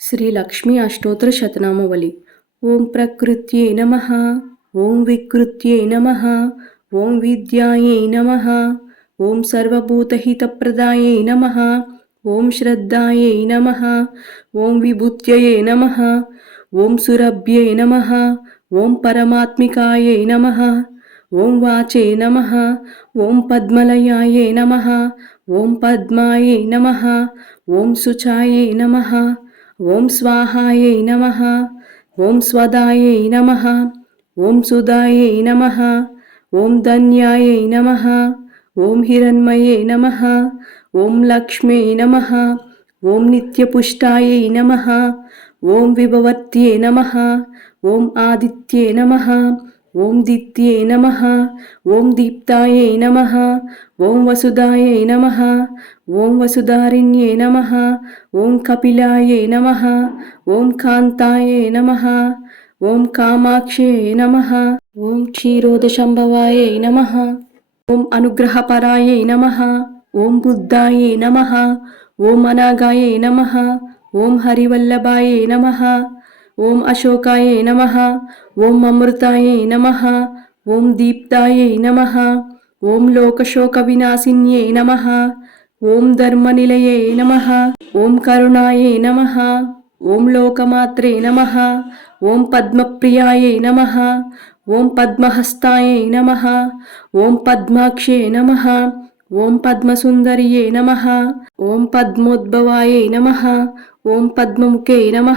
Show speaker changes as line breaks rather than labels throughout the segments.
శ్రీ లక్ష్మీ అష్టోత్తర శతనామవళి ఓం ప్రకృత్యే నమ ఓం వికృత్యే నమ ఓం విద్యాయే నమ ఓం సర్వభూతహితప్రదాయే నమ ఓం శ్రద్ధాయే నమ ఓం విభూత్యయే నమ ఓం సురభ్యే నమ ఓం పరమాత్మికాయే నమ ఓం వాచే నమ ఓం పద్మలయాయే నమ ఓం పద్మాయే నమ ఓం శుచాయే నమ ఓం స్వాహాయై నమ. ఓం స్వదాయై నమ. ఓం సుధాయై నమ. ఓం ధన్యాయై నమ. ఓం హిరణ్మయే నమ. ఓం లక్ష్మే నమ. ఓం నిత్యపుష్టాయై నమ. ఓం విభవత్యే నమ. ఓం ఆదిత్యే నమ. ఓం దిత్యే నమ ఓం దీప్తాయై నమ ఓం వసుదాయై నమ ఓం వసుధారిణ్యే నమ ఓం కపిలాయై నమ ఓం కాంతాయై నమ ఓం కామాక్షే నమ ఓం క్షీరోదశంభవాయై నమ ఓం అనుగ్రహపరాయై నమ ఓం బుద్ధాయై నమ ఓం అనాగాయే నమ ఓం హరివల్లభాయే నమ ఓం అశోకాయే నమ ఓం అమృతాయే నమ ఓం దీప్తాయే నమ ఓం లోకశోక వినాశిన్యే నమ ఓం ధర్మనిలయే నమ ఓం కరుణాయే నమ ఓం లోకమాత్రే నమ ఓం పద్మప్రియాయే నమ ఓం పద్మహస్తాయే నమ ఓం పద్మాక్షే నమ ఓం పద్మసుందర్యే నమ ఓం పద్మోద్భవాయే నమ ఓం పద్మముఖే నమ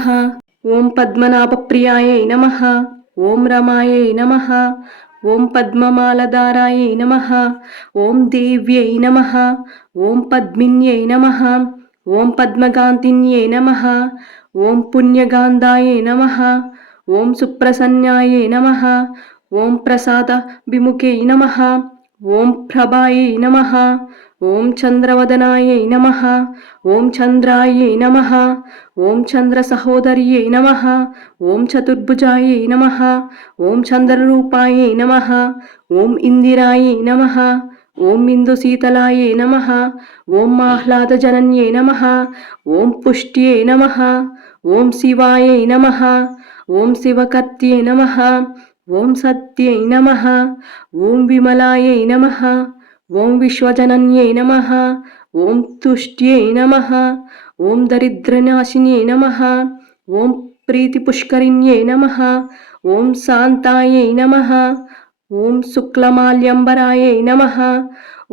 ఓం పద్మనాభప్రియాయే నమ. ఓం రమాయే నమ. ఓం పద్మమాలధారాయే నమ. ఓం దేవ్యై నమ. ఓం పద్మిన్యై నమ. ఓం పద్మకాంతిన్యే నమ. ఓం పుణ్యగాంధాయే నమ. ఓం సుప్రసన్యాయే నమ. ఓం ప్రసాద విముఖే నమ. ఓం ప్రభాయే నమ. ఓం చంద్రవదనాయై నమ ఓం చంద్రాయే నమ ఓం చంద్ర సహోదర్యే నమ ఓం చతుర్భుజాయే నమ ఓం చంద్రరూపాయే నమ ఓం ఇందిరాయే నమ ఓం ఇందుశీతలాయే నమ ఓం ఆహ్లాదజనన్యే నమ ఓం పుష్ట్యే నమ ఓం శివాయే నమ ఓం శివకర్త్యే నమ ఓం సత్యై నమ ఓం విమలాయై నమ ఓం విశ్వజనన్యై నమ ఓం తుష్ట్యై నమ ఓం దరిద్రనాశిన్యై నమ ఓం ప్రీతిపుష్కరిణ్యై నమ ఓం శాంతాయై నమ ఓం శుక్లమాల్యంబరాయై నమ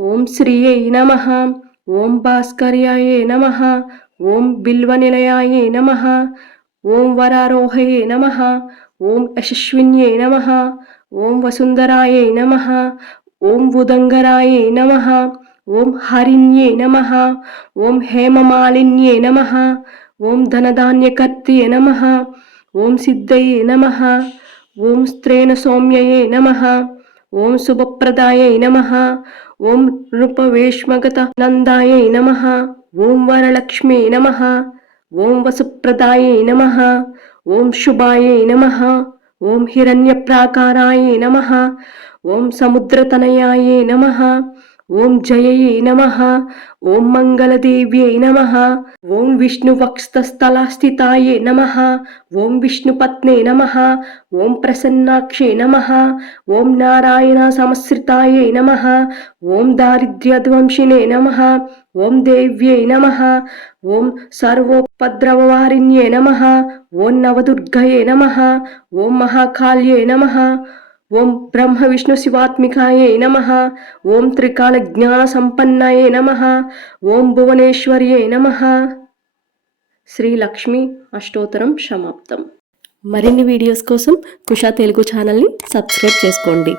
ఓం శ్రియై నమ ఓం భాస్కర్యాయే నమ ఓం బిల్వనిలయాయే నమ ఓం వరారోహయే నమ ఓం యశస్విన్యే నమ ఓం వసుంధరాయే నమ ఓం ఉదంగరాయే నమ ఓం హరిణ్యే నమ ఓం హేమమాలిన్యే నమ ఓం ధనధాన్యకర్త్యే నమ ఓం సిద్ధయే నమ ఓం స్త్రేణ సౌమ్యయే నమ ఓం శుభప్రదాయై నమ ఓం నృపవేష్మగత నందాయై నమ ఓం వరలక్ష్మే నమ ఓం వసుప్రదాయై నమ ఓం శుభాయై నమ ఓం హిరణ్యప్రాకారాయే నమ ఓం సముద్రతనయాయే నమ ఓం జయయే నమ ఓం మంగళదేవ్యై నమ ఓం విష్ణువక్స్తస్థలాస్థితాయే నమ ఓం విష్ణుపత్నే నమ ఓం ప్రసన్నాక్షే నమ ఓం నారాయణ సమశ్రితాయే నమ ఓం దారిద్ర్యధ్వంసినే నమ ఓం దేవ్యై నమ ఓం సర్వోపద్రవవారిణ్యే నమ ఓం నవదుర్గయే నమ ఓం మహాకాళ్యే నమ ఓం బ్రహ్మ విష్ణు శివాత్మికాయే నమ. ఓం త్రికాల జ్ఞాన సంపన్నాయే నమ. ఓం భువనేశ్వర్యే నమ. శ్రీ లక్ష్మి అష్టోత్తరం సమాప్తం. మరిన్ని వీడియోస్ కోసం కుషా తెలుగు ఛానల్ని సబ్స్క్రైబ్ చేసుకోండి.